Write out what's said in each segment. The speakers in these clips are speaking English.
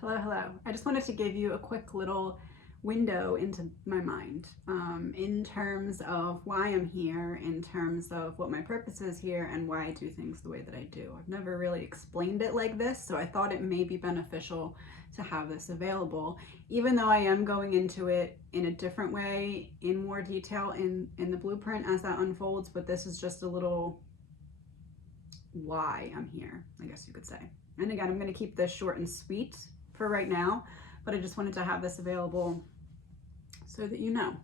Hello. I just wanted to give you a quick little window into my mind in terms of why I'm here, in terms of what my purpose is here, and why I do things the way that I do. I've never really explained it like this, so I thought it may be beneficial to have this available, even though I am going into it in a different way, in more detail in the blueprint as that unfolds, but this is just a little why I'm here, I guess you could say. And again, I'm going to keep this short and sweet for right now, but I just wanted to have this available so that you know.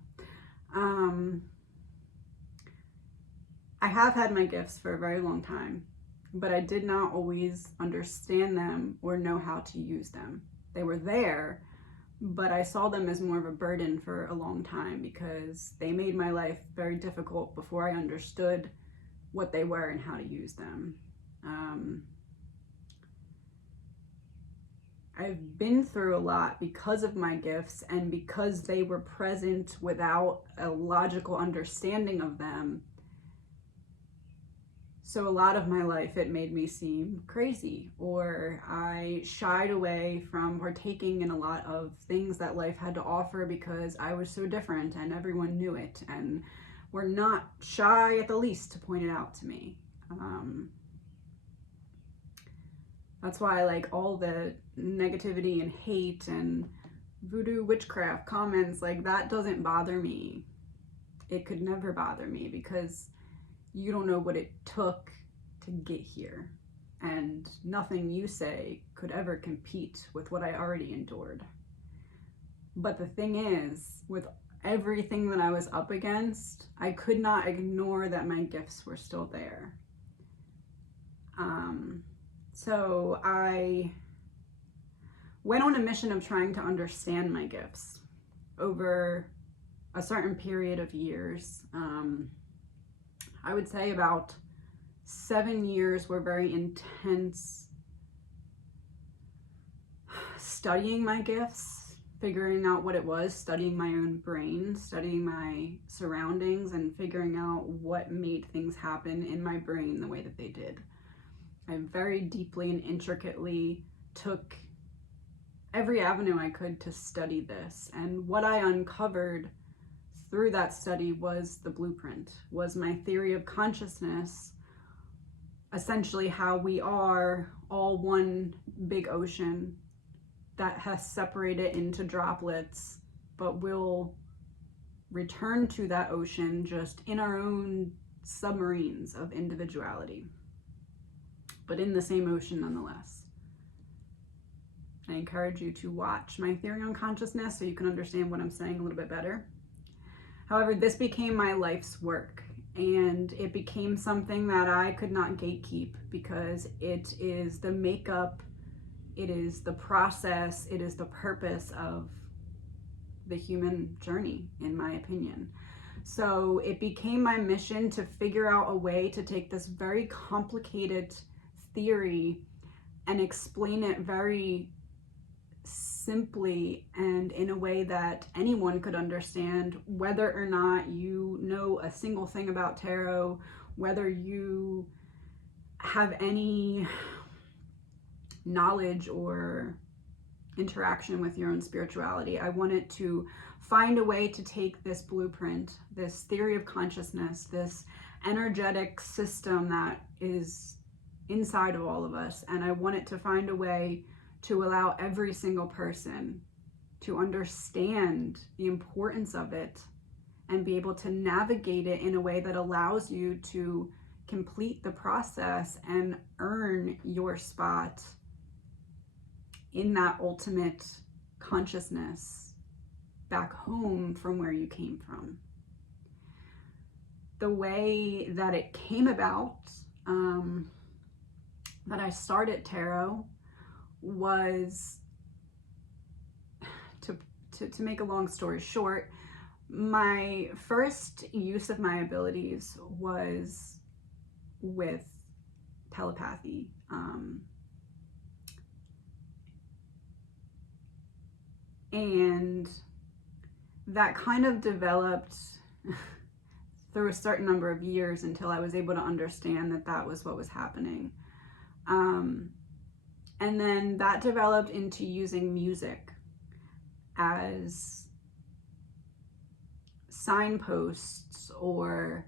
I have had my gifts for a very long time, but I did not always understand them or know how to use them. They were there, but I saw them as more of a burden for a long time because they made my life very difficult before I understood what they were and how to use them. I've been through a lot because of my gifts and because they were present without a logical understanding of them. So a lot of my life, it made me seem crazy, or I shied away from partaking in a lot of things that life had to offer because I was so different and everyone knew it and were not shy at the least to point it out to me. That's why, like, all the negativity and hate and voodoo witchcraft comments, like, that doesn't bother me. It could never bother me because you don't know what it took to get here. And nothing you say could ever compete with what I already endured. But the thing is, with everything that I was up against, I could not ignore that my gifts were still there. So I went on a mission of trying to understand my gifts over a certain period of years. I would say about 7 years were very intense studying my gifts, figuring out what it was, studying my own brain, studying my surroundings, and figuring out what made things happen in my brain the way that they did. I very deeply and intricately took every avenue I could to study this. And what I uncovered through that study was the blueprint, was my theory of consciousness, essentially how we are all one big ocean that has separated into droplets, but will return to that ocean just in our own submarines of individuality, but in the same ocean nonetheless. I encourage you to watch my theory on consciousness so you can understand what I'm saying a little bit better. However, this became my life's work, and it became something that I could not gatekeep because it is the makeup, it is the process, it is the purpose of the human journey, in my opinion. So it became my mission to figure out a way to take this very complicated theory and explain it very simply and in a way that anyone could understand, whether or not you know a single thing about tarot, whether you have any knowledge or interaction with your own spirituality. I wanted to find a way to take this blueprint, this theory of consciousness, this energetic system that is inside of all of us, and I wanted to find a way to allow every single person to understand the importance of it and be able to navigate it in a way that allows you to complete the process and earn your spot in that ultimate consciousness back home from where you came from. The way that it came about, that I started tarot, was, to make a long story short, my first use of my abilities was with telepathy. And that kind of developed through a certain number of years until I was able to understand that that was what was happening. And then that developed into using music as signposts or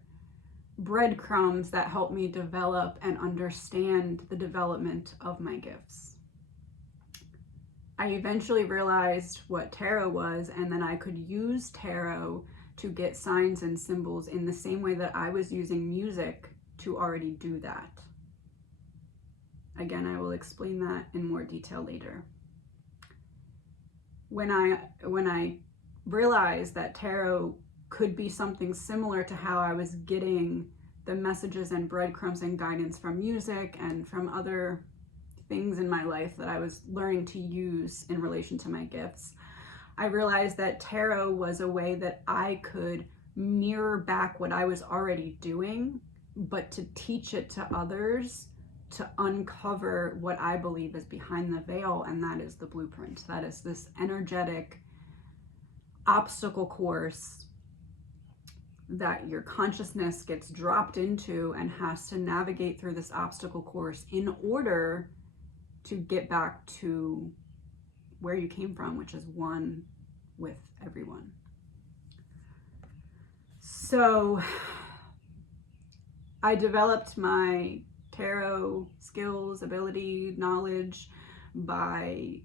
breadcrumbs that help me develop and understand the development of my gifts. I eventually realized what tarot was, and then I could use tarot to get signs and symbols in the same way that I was using music to already do that. Again, I will explain that in more detail later. When I realized that tarot could be something similar to how I was getting the messages and breadcrumbs and guidance from music and from other things in my life that I was learning to use in relation to my gifts, I realized that tarot was a way that I could mirror back what I was already doing, but to teach it to others, to uncover what I believe is behind the veil, and that is the blueprint. That is this energetic obstacle course that your consciousness gets dropped into and has to navigate through this obstacle course in order to get back to where you came from, which is one with everyone. So I developed my tarot skills, ability, knowledge by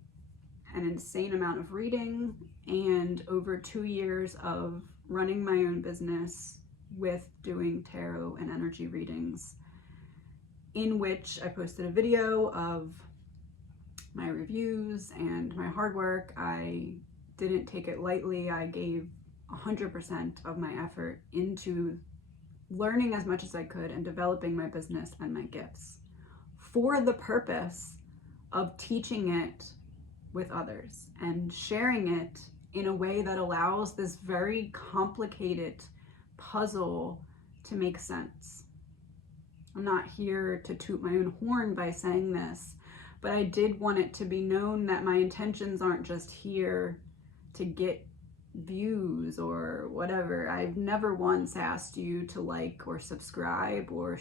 an insane amount of reading and over 2 years of running my own business with doing tarot and energy readings, in which I posted a video of my reviews and my hard work. I didn't take it lightly. I gave 100% of my effort into learning as much as I could and developing my business and my gifts for the purpose of teaching it with others and sharing it in a way that allows this very complicated puzzle to make sense. I'm not here to toot my own horn by saying this, but I did want it to be known that my intentions aren't just here to get views or whatever. I've never once asked you to like or subscribe or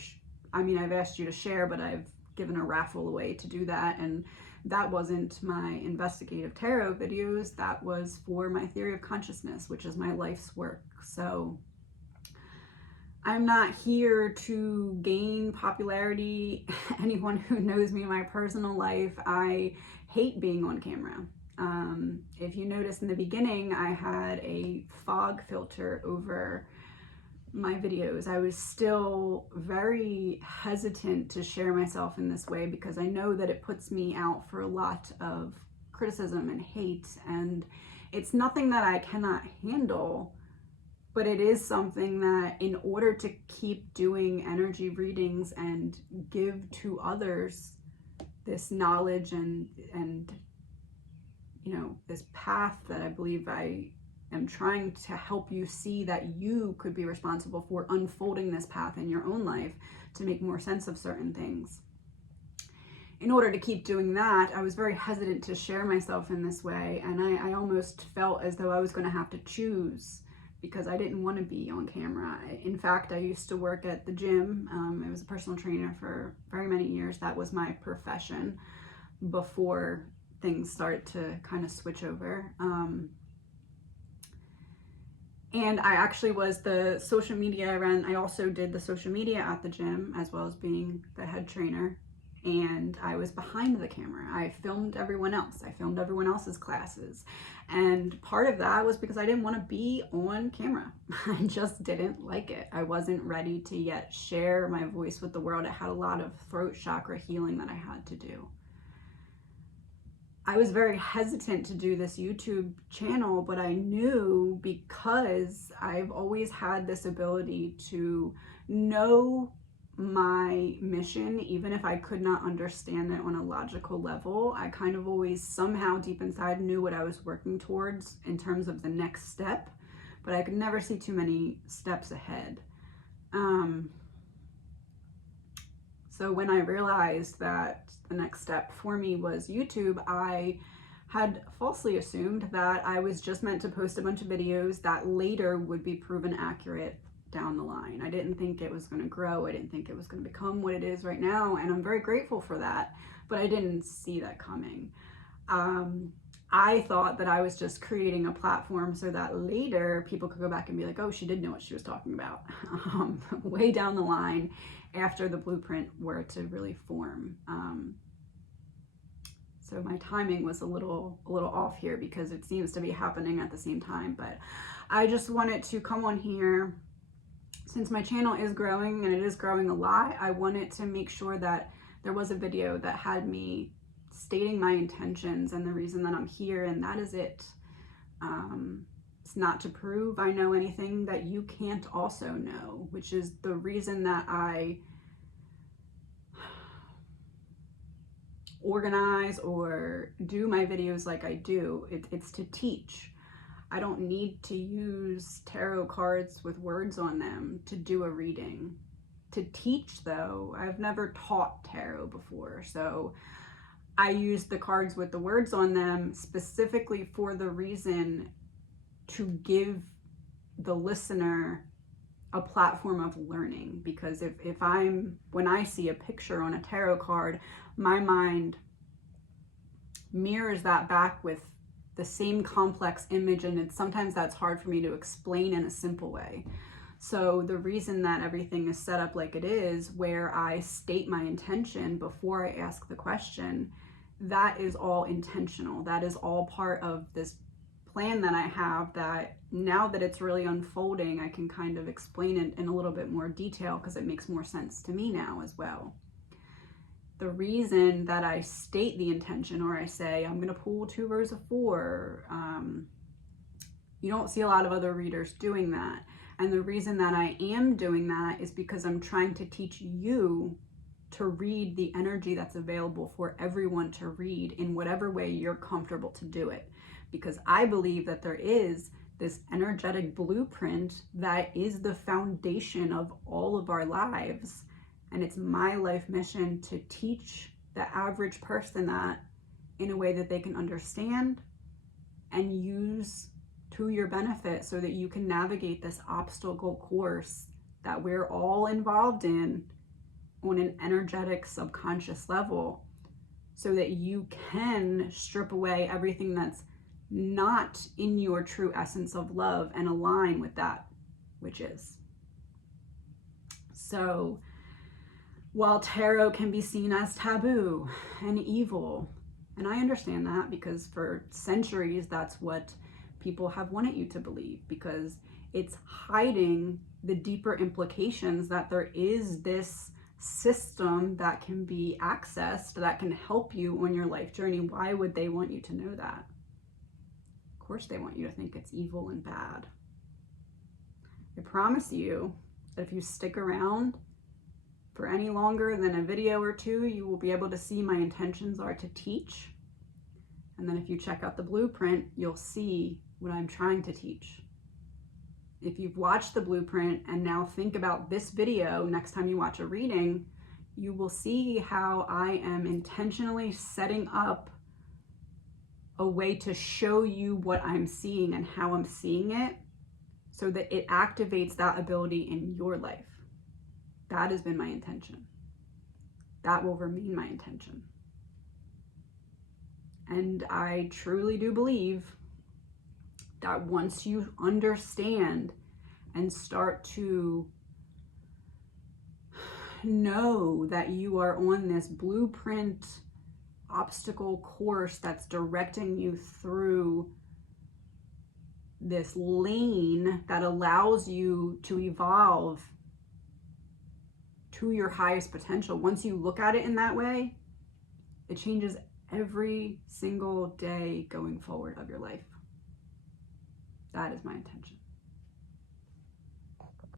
I've asked you to share, but I've given a raffle away to do that, and that wasn't my investigative tarot videos. That was for my theory of consciousness, which is my life's work. So I'm not here to gain popularity. Anyone who knows me in my personal life, I hate being on camera. If you notice in the beginning, I had a fog filter over my videos. I was still very hesitant to share myself in this way because I know that it puts me out for a lot of criticism and hate, and it's nothing that I cannot handle, but it is something that in order to keep doing energy readings and give to others this knowledge and this path that I believe I am trying to help you see that you could be responsible for unfolding this path in your own life to make more sense of certain things. In order to keep doing that, I was very hesitant to share myself in this way, and I almost felt as though I was going to have to choose because I didn't want to be on camera. In fact, I used to work at the gym. I was a personal trainer for very many years. That was my profession before things started to kind of switch over. And I actually was the social media I also did the social media at the gym as well as being the head trainer. And I was behind the camera. I filmed everyone else. I filmed everyone else's classes. And part of that was because I didn't want to be on camera. I just didn't like it. I wasn't ready to yet share my voice with the world. I had a lot of throat chakra healing that I had to do. I was very hesitant to do this YouTube channel, but I knew because I've always had this ability to know my mission, even if I could not understand it on a logical level. I kind of always somehow deep inside knew what I was working towards in terms of the next step, but I could never see too many steps ahead. So when I realized that the next step for me was YouTube, I had falsely assumed that I was just meant to post a bunch of videos that later would be proven accurate down the line. I didn't think it was going to grow. I didn't think it was going to become what it is right now, and I'm very grateful for that. but I didn't see that coming. I thought that I was just creating a platform so that later people could go back and be like, oh, she did know what she was talking about. Way down the line, after the blueprint were to really form. So my timing was a little off here because it seems to be happening at the same time. But I just wanted to come on here, since my channel is growing and it is growing a lot. I wanted to make sure that there was a video that had me stating my intentions and the reason that I'm here, and that is it. It's not to prove I know anything that you can't also know, which is the reason that I organize or do my videos like I do. It's to teach. I don't need to use tarot cards with words on them to do a reading. To teach, though, I've never taught tarot before, so I use the cards with the words on them specifically for the reason to give the listener a platform of learning. Because when I see a picture on a tarot card, my mind mirrors that back with the same complex image, and sometimes that's hard for me to explain in a simple way. So the reason that everything is set up like it is, where I state my intention before I ask the question, that is all intentional. That is all part of this plan that I have, that now that it's really unfolding, I can kind of explain it in a little bit more detail because it makes more sense to me now as well. The reason that I state the intention, or I say, I'm going to pull 2 rows of 4, you don't see a lot of other readers doing that. And the reason that I am doing that is because I'm trying to teach you to read the energy that's available for everyone to read in whatever way you're comfortable to do it. Because I believe that there is this energetic blueprint that is the foundation of all of our lives. And it's my life mission to teach the average person that in a way that they can understand and use to your benefit, so that you can navigate this obstacle course that we're all involved in on an energetic subconscious level, so that you can strip away everything that's not in your true essence of love and align with that which is. So while tarot can be seen as taboo and evil, and I understand that because for centuries that's what people have wanted you to believe, because it's hiding the deeper implications that there is this system that can be accessed that can help you on your life journey. Why would they want you to know that? Of course they want you to think it's evil and bad. I promise you that if you stick around for any longer than a video or 2, you will be able to see my intentions are to teach. And then if you check out the blueprint, you'll see what I'm trying to teach. If you've watched the blueprint and now think about this video next time you watch a reading, you will see how I am intentionally setting up a way to show you what I'm seeing and how I'm seeing it, so that it activates that ability in your life. That has been my intention. That will remain my intention. And I truly do believe that once you understand and start to know that you are on this blueprint obstacle course that's directing you through this lane that allows you to evolve to your highest potential, once you look at it in that way, it changes every single day going forward of your life. That is my intention.